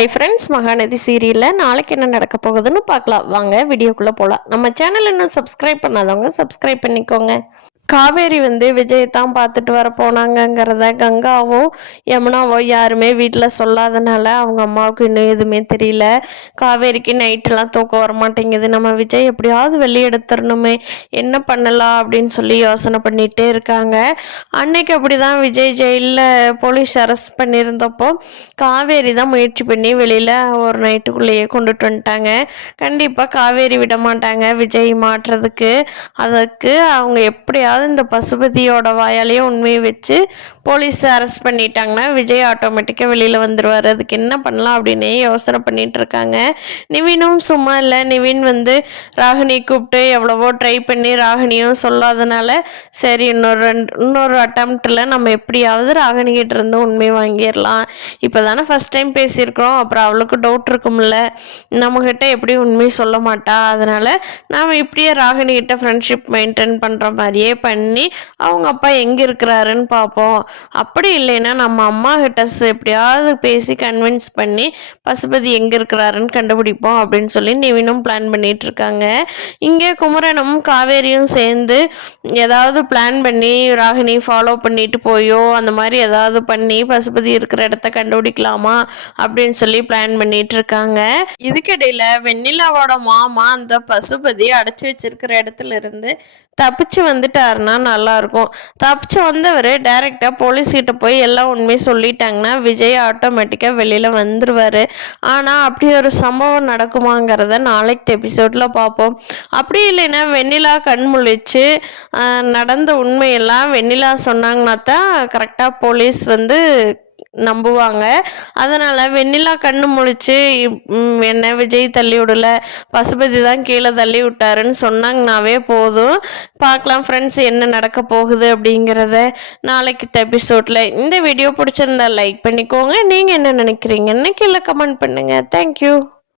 Hi friends, Mahanadi சீரியலில் நாளைக்கு என்ன நடக்க போகுதுன்னு பார்க்கலாம். வாங்க வீடியோக்குள்ளே போகலாம். நம்ம சேனல் இன்னும் சப்ஸ்கிரைப் பண்ணாதவங்க சப்ஸ்கிரைப் பண்ணிக்கோங்க. காவேரி விஜயை தான் பார்த்துட்டு வர போனாங்கங்கிறத கங்காவும் யமுனாவும் யாருமே வீட்டில் சொல்லாதனால அவங்க அம்மாவுக்கு இன்னும் எதுவுமே தெரியல. காவேரிக்கு நைட்டெல்லாம் தூக்கம் வர மாட்டேங்குது. நம்ம விஜய் எப்படியாவது வெளியே எடுத்துடணுமே, என்ன பண்ணலாம் அப்படின்னு சொல்லி யோசனை பண்ணிகிட்டே இருக்காங்க. அன்னைக்கு அப்படி தான் விஜய் ஜெயிலில் போலீஸ் அரெஸ்ட் பண்ணியிருந்தப்போ காவேரி தான் முயற்சி பண்ணி வெளியில் ஒரு நைட்டுக்குள்ளேயே கொண்டுட்டு வந்துட்டாங்க. கண்டிப்பாக காவேரி விட மாட்டாங்க விஜய் மாட்டுறதுக்கு. அதுக்கு அவங்க எப்படியாவது இந்த பசுபதியோட வாயாலேயே உண்மையை வச்சு போலீஸ் அரெஸ்ட் பண்ணிட்டாங்கன்னா விஜய் ஆட்டோமேட்டிக்காக வெளியில் வந்துடுவார். அதுக்கு என்ன பண்ணலாம் அப்படின்னே யோசனை பண்ணிட்டு இருக்காங்க. நிவினும் சும்மா இல்லை. நிவின் ராகினி கூப்பிட்டு எவ்வளவோ ட்ரை பண்ணி ராகினியும் சொல்லாதனால சரி இன்னொரு அட்டம்ப்டில் நம்ம எப்படியாவது ராகினிகிட்ட இருந்து உண்மையை வாங்கிடலாம். இப்போ தானே ஃபஸ்ட் டைம் பேசியிருக்கிறோம், அப்புறம் அவளுக்கு டவுட் இருக்கும்ல, நம்மக்கிட்ட எப்படி உண்மையை சொல்ல மாட்டா, அதனால் நாம் இப்படியே ராகினிகிட்ட ஃப்ரெண்ட்ஷிப் மெயின்டைன் பண்ணுற மாதிரியே பண்ணி அவங்க அப்பா எங்கே இருக்கிறாருன்னு பார்ப்போம். அப்படி இல்லைன்னா நம்ம அம்மா கிட்ட எப்படியாவது பேசி கன்வின்ஸ் பண்ணி பசுபதி எங்கே இருக்கிறாருன்னு கண்டுபிடிப்போம் அப்படின்னு சொல்லி நிவினும் பிளான் பண்ணிட்டு இருக்காங்க. இங்கே குமரனும் காவேரியும் சேர்ந்து ஏதாவது பிளான் பண்ணி ராகினி ஃபாலோ பண்ணிட்டு போயோ அந்த மாதிரி ஏதாவது பண்ணி பசுபதி இருக்கிற இடத்த கண்டுபிடிக்கலாமா அப்படின்னு சொல்லி பிளான் பண்ணிட்டு இருக்காங்க. இதுக்கிடையில வெண்ணிலாவோட மாமா அந்த பசுபதி அடைச்சி வச்சிருக்கிற இடத்துல இருந்து தப்பிச்சு வந்துட்டாருன்னா நல்லாயிருக்கும். தப்பிச்சு வந்தவர் டைரெக்டாக போலீஸ்கிட்ட போய் எல்லாம் உண்மையை சொல்லிட்டாங்கன்னா விஜய் ஆட்டோமேட்டிக்காக வெளியில் வந்துடுவார். ஆனால் அப்படி ஒரு சம்பவம் நடக்குமாங்கிறத நாளைக்கு எபிசோடில் பார்ப்போம். அப்படி இல்லைன்னா வெண்ணிலா கண்முழிச்சு நடந்த உண்மையெல்லாம் வெண்ணிலா சொன்னாங்கன்னா தான் கரெக்டாக போலீஸ் நம்புவாங்க. அதனால் வெண்ணிலா கண்ணு முழிச்சு என்ன விஜய் தள்ளி விடல, பசுபதி தான் கீழே தள்ளி விட்டாருன்னு சொன்னாங்கன்னாவே போதும். பார்க்கலாம் ஃப்ரெண்ட்ஸ் என்ன நடக்க போகுது அப்படிங்கிறத நாளைக்கு எபிசோடில். இந்த வீடியோ பிடிச்சிருந்தா லைக் பண்ணிக்கோங்க. நீங்கள் என்ன நினைக்கிறீங்கன்னு கீழே கமெண்ட் பண்ணுங்கள். தேங்க்யூ.